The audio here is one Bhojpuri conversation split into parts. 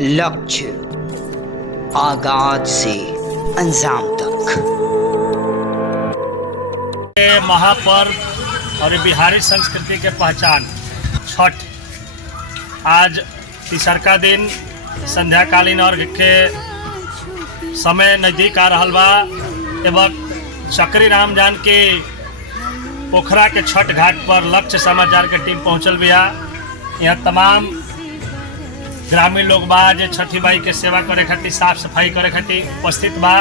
लक्ष्य आगाज से अंजाम तक। ये महापर्व और बिहारी संस्कृति के पहचान छठ आज तीसरका दिन संध्याकालीन अर्घ के समय नज़दीक आ रहा बा एवं चक्री राम जान के पोखरा के छठ घाट पर लक्ष्य समाचार के टीम पहुंचल बिया। यहाँ तमाम ग्रामीण लोग बा जे छठी माई के सेवा करे खातिर साफ सफाई करे खातिर उपस्थित बा।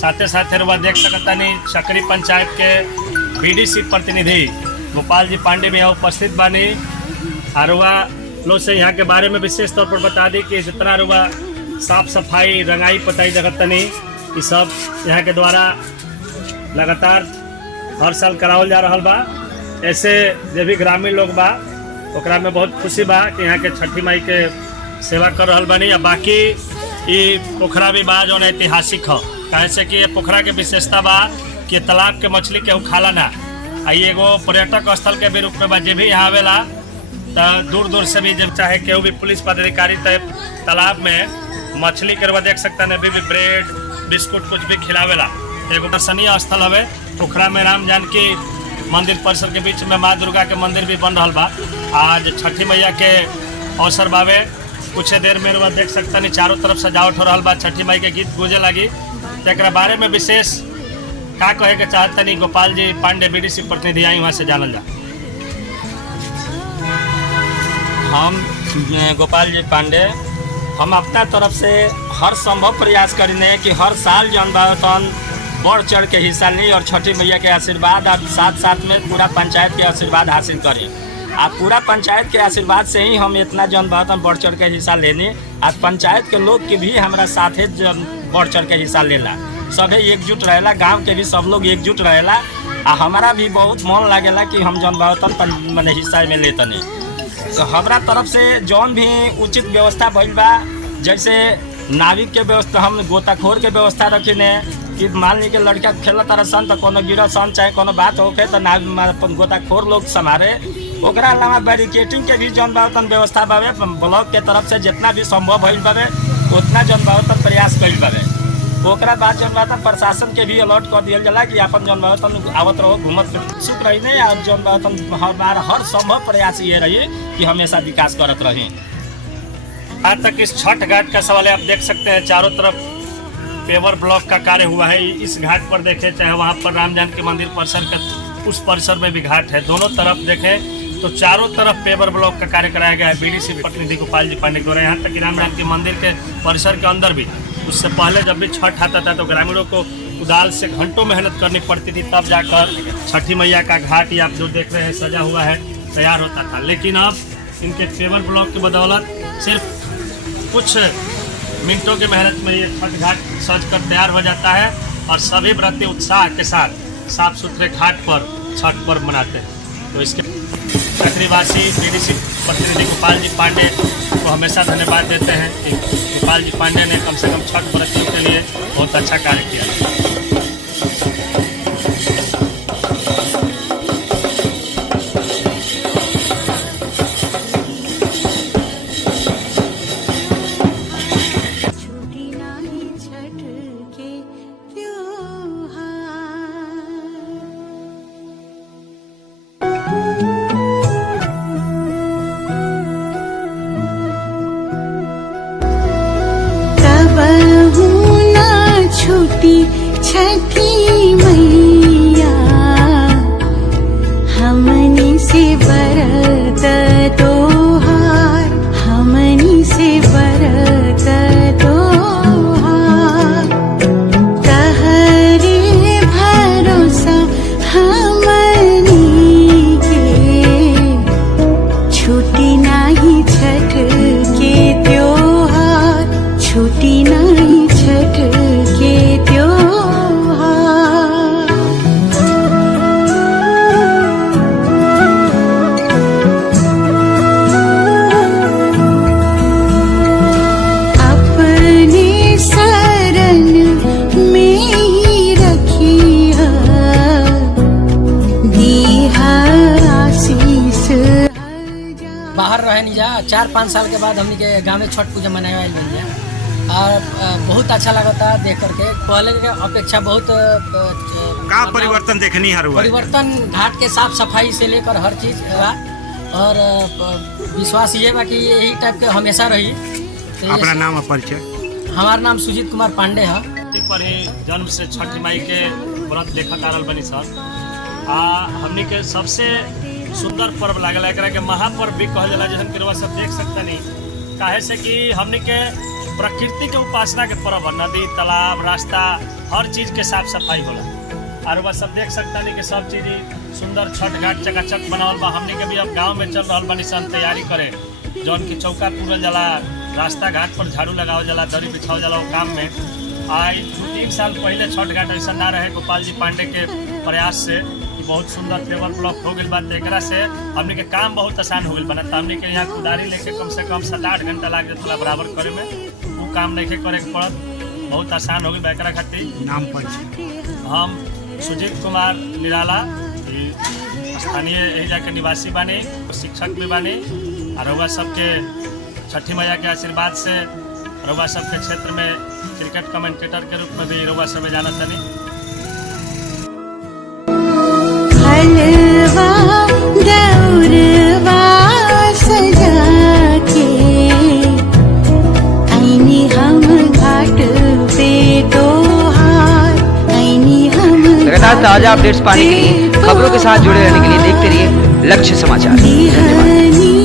साथे साथे रुआ देख सकतानी चक्री पंचायत के बीडीसी प्रतिनिधि गोपाल जी पांडे भी यहाँ उपस्थित बानी। रुआ लोग से यहाँ के बारे में विशेष तौर पर बता दी कि जितना रुआ साफ सफाई रंगाई पताई देखतनी ये सब यहाँ के द्वारा लगातार हर साल करावल जा रहा बा। ऐसे जो भी ग्रामीण लोग बा ओकरा में बहुत खुशी बा कि यहाँ के छठी माई के सेवा कर रहा बनी। बाकी ये पोखरा भी बा जो ऐतिहासिक हो कैसे कि ये पोखरा के विशेषता बा कि तालाब के मछली के खाला ना ये एगो पर्यटक स्थल के भी रूप में बा। जे भी यहाँ आवेला तो दूर दूर से भी जब चाहे केहू भी पुलिस पदाधिकारी तब तालाब में मछली के देख सकता है भी ब्रेड बिस्कुट कुछ भी खिलावेला। एगो दर्शनीय स्थल हवे पोखरा में राम जानकी मंदिर परिसर के बीच में माँ दुर्गा के मंदिर भी बन रहा बा। आज छठी मैया के अवसर बावे कुछ देर में वह देख सकता नहीं चारों तरफ सजावट हो रहा बा। छठी माई के गीत गूंजे लगी एक बारे में विशेष का कहे के चाहता नहीं गोपाल जी पांडे बीडीसी प्रतिनिधि आई वहाँ से जानल जा। हम गोपाल जी पांडे हम अपना तरफ से हर संभव प्रयास करें कि हर साल जौन बातन बढ़ चढ़ के हिस्सा ली और छठी मैया के आशीर्वाद और साथ साथ में पूरा पंचायत के आशीर्वाद हासिल करें। आप पूरा पंचायत के आशीर्वाद से ही हम इतना जन बातन बढ़ चढ़ के हिस्सा लेने। आज पंचायत के लोग के भी हमारा साथे बढ़ चढ़ के हिस्सा लेला सभी एकजुट रहेला, गांव के भी सब लोग एकजुट रहेला। हमारा भी बहुत मन लागेला कि हम जन बातन मैंने हिस्सा में लेतनी। तो हमारा तरफ से जौन भी उचित व्यवस्था भइल बा जैसे नाविक के व्यवस्था हम गोताखोर के व्यवस्था रखिने कि मान ली के लड़का खेल तारा सन तो कोनो गिरा सन चाहे कोनो बात होके तो गोताखोर लोग संभारे। ओकरा अलावा बैरिकेटिंग के भी जौन बातन व्यवस्था बावे ब्लॉक के तरफ से जितना भी संभव भइल बावे उतना जौन बातन प्रयास कइल बावे। ओकरा बाद जौन बातन प्रशासन के भी अलर्ट कर दिया जाला कि अपन जौन बातन आवत रहो घूमत सुख रही नहीं और जौन बातन हमारा हर संभव प्रयास ये रही कि हमेशा विकास करत रही। आज तक इस छठ घाट का सवाल आप देख सकते हैं चारों तरफ पेवर ब्लॉक का कार्य हुआ है। इस घाट पर देखें चाहे वहाँ पर राम जानकी मंदिर परिसर का उस परिसर में भी घाट है, दोनों तरफ देखें तो चारों तरफ पेवर ब्लॉक का कार्य कराया गया है बीडीसी प्रतिनिधि गोपाल जी पांडे द्वारा। यहाँ तक कि राम जानकी मंदिर के परिसर के अंदर भी उससे पहले जब भी छठ आता था तो ग्रामीणों को कुदाल से घंटों मेहनत करनी पड़ती थी तब जाकर छठी मैया का घाट या आप जो देख रहे हैं सजा हुआ है तैयार होता था। लेकिन अब इनके पेवर ब्लॉक की बदौलत सिर्फ कुछ मिनटों की मेहनत में ये छठ घाट सज कर तैयार हो जाता है और सभी व्रती उत्साह के साथ साफ सुथरे घाट पर छठ पर्व मनाते हैं। तो इसके चक्रीवासी बीडीसी प्रतिनिधि गोपाल जी पांडे को हमेशा धन्यवाद देते हैं कि गोपाल जी पांडे ने कम से कम छठ व्रतियों के लिए बहुत अच्छा कार्य किया। छठी मैया हमनी से बरत तोहार, हमनी से बरत तोहार। तहरे भरोसा हमनी के छुटी नाही छठ के त्योहार, छुटी नाही छठ के त्योहार। बाहर रहे नहीं जा 4-5 साल के बाद हमनी के गाँव में छठ पूजा मनाए बन जा और बहुत अच्छा लगता देख करके। पहले के अपेक्षा बहुत का परिवर्तन देखनी हर हुआ? परिवर्तन घाट के साफ सफाई से लेकर हर चीज बा और विश्वास ये बा कि यही टाइप के हमेशा रही। तो अपना नाम और परिचय? हमारा नाम सुजीत कुमार पांडे है। पर ही जन्म से छठी माई के व्रत देखत आ रहल बनी सर। हमनी के सबसे सुंदर पर्व लागल एकरा के महापर्व भी कहल जाला, जहन के सब देख सकता नहीं काहे से कि हमनी के प्रकृति के उपासना के पर्व है। नदी तालाब रास्ता हर चीज के साफ सफाई होला और वह सब देख सकता नहीं कि सब चीज सुंदर छठ घाट चकाचक बनावल बा। हमनी के भी अब गांव में चल रहल बनी सन तैयारी करे, जौन की चौका पूरल जाला, रास्ता घाट पर झाड़ू लगावल जाला, दरी बिछावल जाला। वो काम में 2-3 साल पहले छठ घाट ऐसा ना रहे। गोपाल जी पांडे के प्रयास से बहुत सुंदर पेवर ब्लॉक हो गई बात। एक से हमने के काम बहुत आसान हो गई बना। तो हमने के यहाँ कुदारी लेके कम से कम 7-8 घंटा लाग जाता बराबर करे में। वो काम नहीं करे के पड़त, बहुत आसान हो गई एकरा खातिर। नाम परिचय? हम सुजीत कुमार निराला, स्थानीय एरिया के निवासी बानी, शिक्षक भी बानी और रउआ सबके छठी मैया के आशीर्वाद से रउआ सबके क्षेत्र में क्रिकेट कमेंटेटर के रूप में भी रउआ सब जाना तनी। हलवा दौरवा सजा के आईनी हम घाट पे तोहार, आईनी हम लगातार ताजा अपडेट्स पाने के लिए, खबरों के साथ जुड़े रहने के लिए देखते रहिए लक्ष्य समाचार। धन्यवाद।